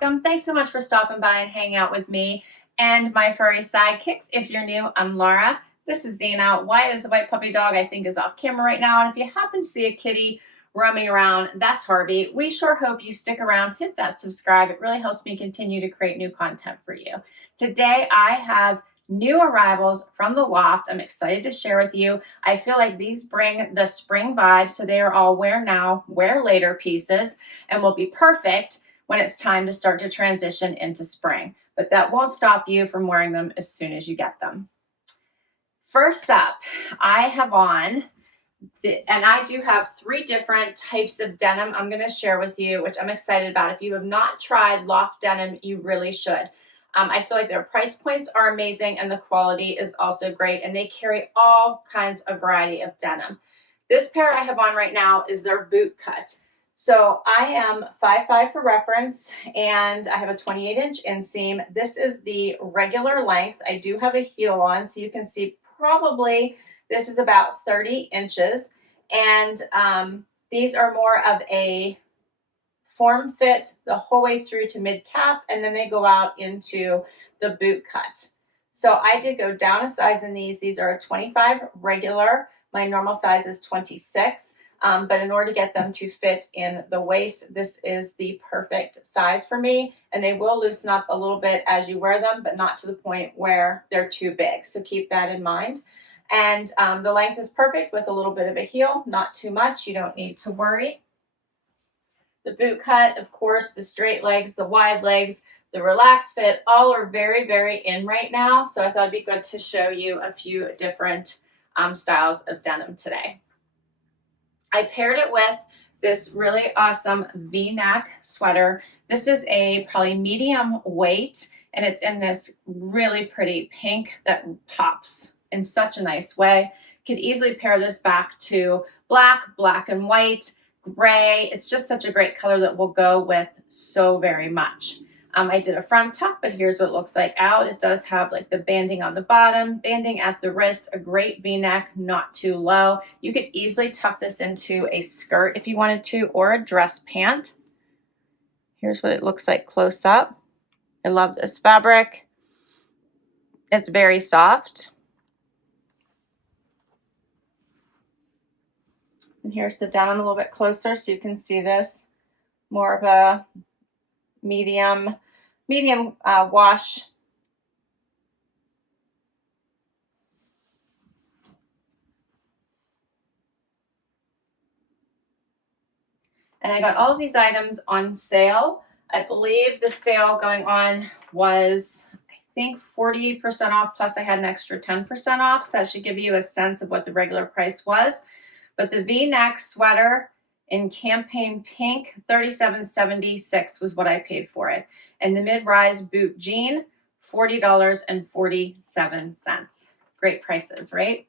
welcome. Thanks so much for stopping by and hanging out with me and my furry sidekicks. If you're new, I'm Laura. This is Zena. Wyatt is a white puppy dog, I think is off camera right now. And if you happen to see a kitty roaming around, that's Harvey. We sure hope you stick around, hit that subscribe. It really helps me continue to create new content for you. Today, I have new arrivals from the Loft. I'm excited to share with you. I feel like these bring the spring vibe, so they are all wear now, wear later pieces and will be perfect when it's time to start to transition into spring. But that won't stop you from wearing them as soon as you get them. First up, I have on, and I do have 3 different types of denim I'm going to share with you, which I'm excited about. If you have not tried Loft denim, you really should. I feel like their price points are amazing and the quality is also great, and they carry all kinds of variety of denim. This pair I have on right now is their boot cut. So I am 5'5" for reference, and I have a 28-inch inseam. This is the regular length. I do have a heel on, so you can see probably this is about 30 inches. And these are more of a form fit the whole way through to mid-calf, and then they go out into the boot cut. So I did go down a size in these. These are a 25 regular. My normal size is 26. But in order to get them to fit in the waist, this is the perfect size for me. And they will loosen up a little bit as you wear them, but not to the point where they're too big. So keep that in mind. And the length is perfect with a little bit of a heel, not too much. You don't need to worry. The boot cut, of course, the straight legs, the wide legs, the relaxed fit, all are very, very in right now. So I thought it'd be good to show you a few different styles of denim today. I paired it with this really awesome V-neck sweater. This is a probably medium weight, and it's in this really pretty pink that pops in such a nice way. Could easily pair this back to black, black and white, gray. It's just such a great color that will go with so very much. I did a front tuck, but here's what it looks like out. It does have like the banding on the bottom, banding at the wrist, a great V-neck, not too low. You could easily tuck this into a skirt if you wanted to, or a dress pant. Here's what it looks like close up. I love this fabric. It's very soft. And here's the denim a little bit closer so you can see this. More of a medium wash. And I got all of these items on sale. I believe the sale going on was, I think, 40% off, plus I had an extra 10% off. So that should give you a sense of what the regular price was. But the V-neck sweater in campaign pink, $37.76 was what I paid for it. And the mid-rise boot jean, $40.47. Great prices, right?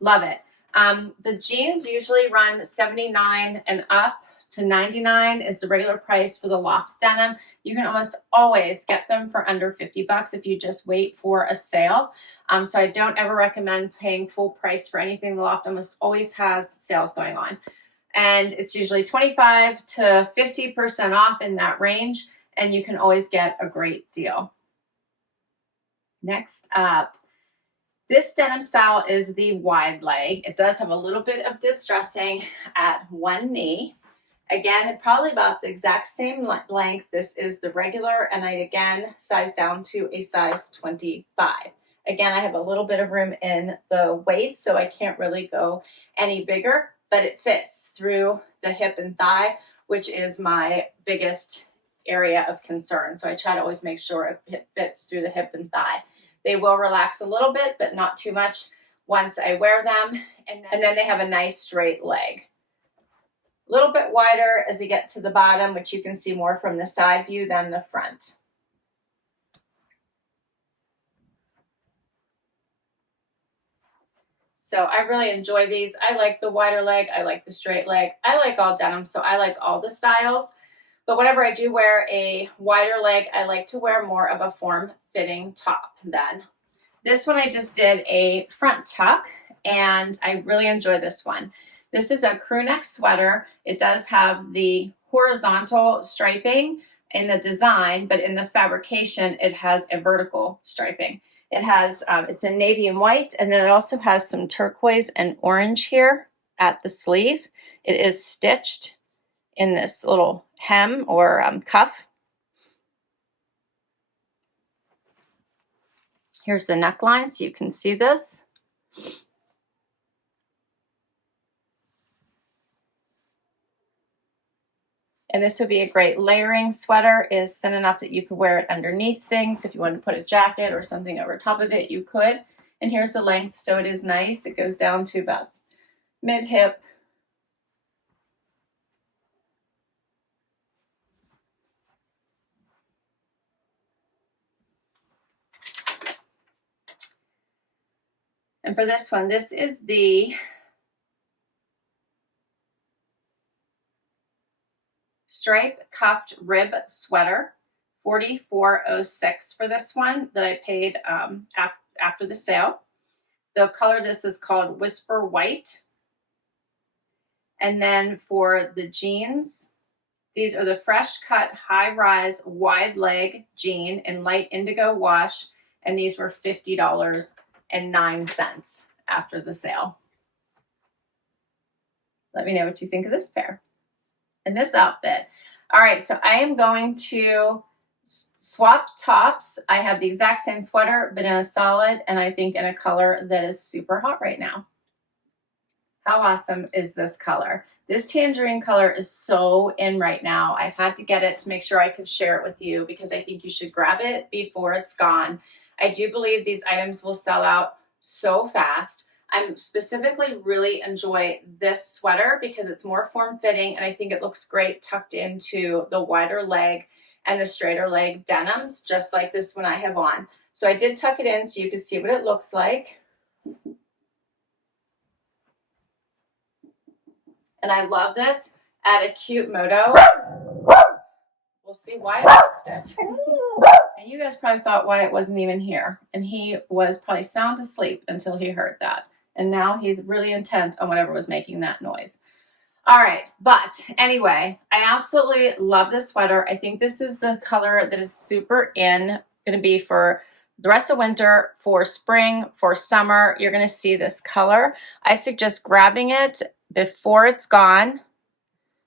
Love it. The jeans usually run $79 and up to $99 is the regular price for the Loft denim. You can almost always get them for under $50 if you just wait for a sale. So I don't ever recommend paying full price for anything. The Loft almost always has sales going on. And it's usually 25 to 50% off in that range, and you can always get a great deal. Next up, this denim style is the wide leg. It does have a little bit of distressing at one knee. Again, probably about the exact same length. This is the regular, and I again size down to a size 25. Again, I have a little bit of room in the waist, so I can't really go any bigger, but it fits through the hip and thigh, which is my biggest area of concern. So I try to always make sure it fits through the hip and thigh. They will relax a little bit, but not too much once I wear them. And then they have a nice straight leg. A little bit wider as you get to the bottom, which you can see more from the side view than the front. So I really enjoy these. I like the wider leg. I like the straight leg. I like all denim, so I like all the styles. But whenever I do wear a wider leg, I like to wear more of a form-fitting top then. This one I just did a front tuck, and I really enjoy this one. This is a crew neck sweater. It does have the horizontal striping in the design, but in the fabrication, it has a vertical striping. It has, it's in navy and white, and then it also has some turquoise and orange here at the sleeve. It is stitched in this little hem or cuff. Here's the neckline, so you can see this. And this would be a great layering sweater. It is thin enough that you could wear it underneath things. If you want to put a jacket or something over top of it, you could. And here's the length, so it is nice. It goes down to about mid-hip. And for this one, this is the stripe cuffed rib sweater, $44.06 for this one that I paid after the sale. The color of this is called Whisper White. And then for the jeans, these are the fresh cut high rise wide leg jean in light indigo wash, and these were $50.09 after the sale. Let me know what you think of this pair and this outfit. All right, so I am going to swap tops. I have the exact same sweater, but in a solid, and I think in a color that is super hot right now. How awesome is this color? This tangerine color is so in right now. I had to get it to make sure I could share it with you because I think you should grab it before it's gone. I do believe these items will sell out so fast. I specifically really enjoy this sweater because it's more form-fitting, and I think it looks great tucked into the wider leg and the straighter leg denims, just like this one I have on. So I did tuck it in so you can see what it looks like. And I love this. Add a cute moto. We'll see why it likes it. And you guys probably thought Wyatt wasn't even here. And he was probably sound asleep until he heard that. And now he's really intent on whatever was making that noise. All right, but anyway, I absolutely love this sweater. I think this is the color that is super in, going to be for the rest of winter, for spring, for summer. You're going to see this color. I suggest grabbing it before it's gone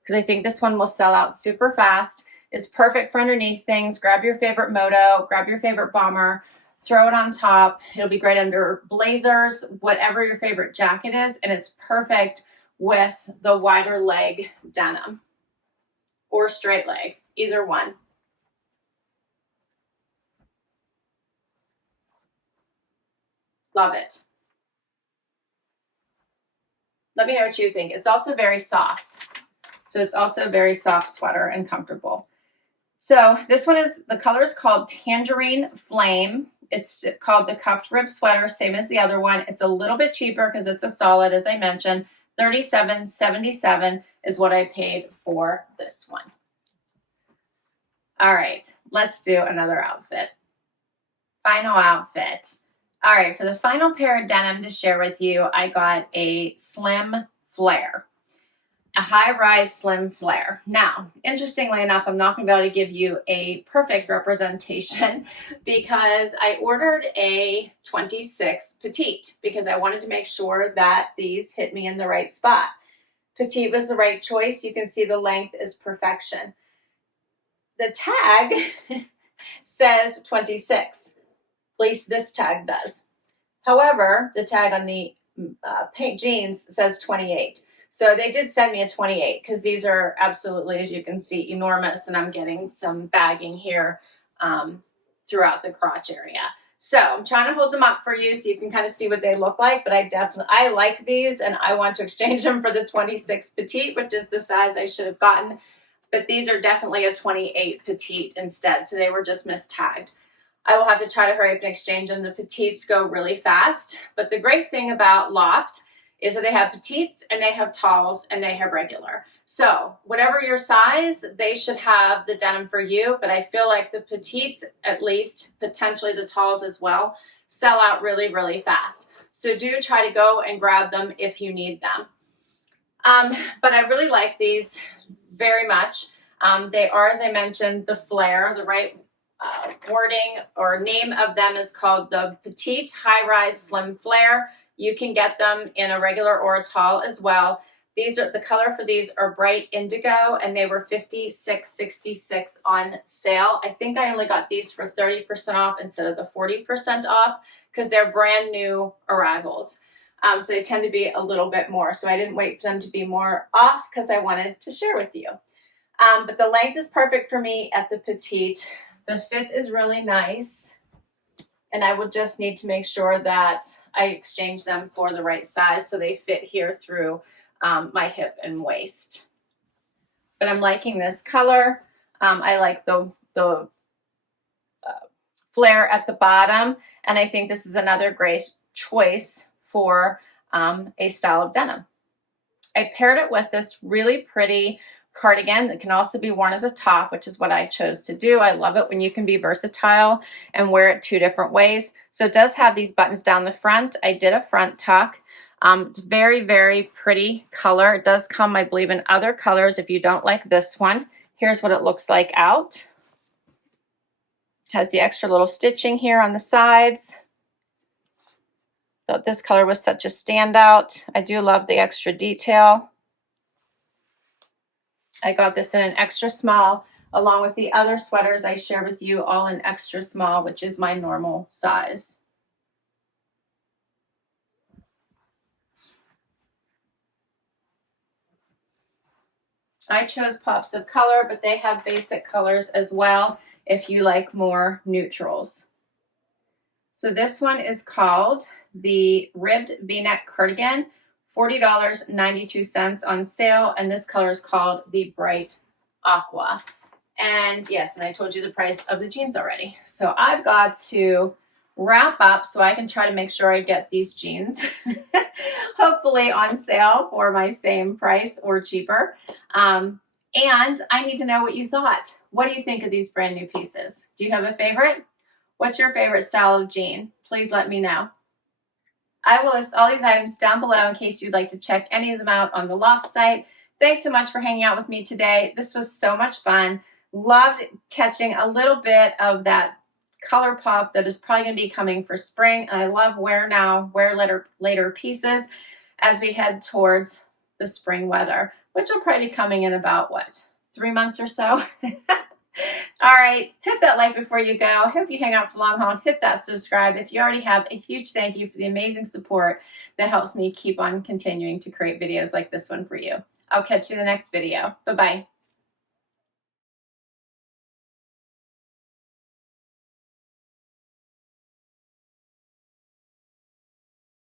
because I think this one will sell out super fast. It's perfect for underneath things. Grab your favorite moto, grab your favorite bomber, throw it on top. It'll be great under blazers, whatever your favorite jacket is, and it's perfect with the wider leg denim or straight leg, either one. Love it. Let me know what you think. It's also very soft. So it's also a very soft sweater and comfortable. So this one is, the color is called Tangerine Flame. It's called the cuffed rib sweater, same as the other one. It's a little bit cheaper because it's a solid, as I mentioned. $37.77 is what I paid for this one. All right, let's do another outfit. Final outfit. All right, for the final pair of denim to share with you, I got a slim flare. A high-rise slim flare. Now, interestingly enough, I'm not going to be able to give you a perfect representation because I ordered a 26 petite because I wanted to make sure that these hit me in the right spot. Petite was the right choice. You can see the length is perfection. The tag says 26. At least this tag does. However, the tag on the pink jeans says 28. So they did send me a 28 because these are absolutely, as you can see, enormous, and I'm getting some bagging here throughout the crotch area. So I'm trying to hold them up for you so you can kind of see what they look like, but I like these and I want to exchange them for the 26 petite, which is the size I should have gotten, but these are definitely a 28 petite instead, so they were just mistagged. I will have to try to hurry up and exchange them. The petites go really fast, but the great thing about Loft is that they have petites and they have talls and they have regular. So whatever your size, they should have the denim for you, but I feel like the petites, at least potentially the talls as well, sell out really, really fast. So do try to go and grab them if you need them. But I really like these very much. They are, as I mentioned, the flare. The right wording or name of them is called the Petite High Rise Slim Flare. You can get them in a regular or a tall as well. These are the color for these are bright indigo, and they were $56.66 on sale. I think I only got these for 30% off instead of the 40% off because they're brand new arrivals. So they tend to be a little bit more. So I didn't wait for them to be more off because I wanted to share with you. But the length is perfect for me at the petite. The fit is really nice. And I will just need to make sure that I exchange them for the right size so they fit here through my hip and waist. But I'm liking this color. I like the flare at the bottom, and I think this is another great choice for a style of denim. I paired it with this really pretty cardigan that can also be worn as a top, which is what I chose to do. I love it when you can be versatile and wear it two different ways. So it does have these buttons down the front. I did a front tuck. Very, very pretty color. It does come, I believe, in other colors if you don't like this one. Here's what it looks like out. Has the extra little stitching here on the sides. So this color was such a standout. I do love the extra detail. I got this in an extra small, along with the other sweaters I share with you, all in extra small, which is my normal size. I chose pops of color, but they have basic colors as well if you like more neutrals. So this one is called the Ribbed V-Neck Cardigan, $40.92 on sale, and this color is called the Bright Aqua. And yes, and I told you the price of the jeans already. So I've got to wrap up so I can try to make sure I get these jeans hopefully on sale for my same price or cheaper. And I need to know what you thought. What do you think of these brand new pieces? Do you have a favorite? What's your favorite style of jean? Please let me know. I will list all these items down below in case you'd like to check any of them out on the Loft site. Thanks so much for hanging out with me today. This was so much fun. Loved catching a little bit of that color pop that is probably going to be coming for spring. And I love wear now, wear later pieces as we head towards the spring weather, which will probably be coming in about, what, 3 months or so? All right, hit that like before you go. I hope you hang out for the long haul and hit that subscribe. If you already have, a huge thank you for the amazing support that helps me keep on continuing to create videos like this one for you. I'll catch you in the next video. Bye-bye.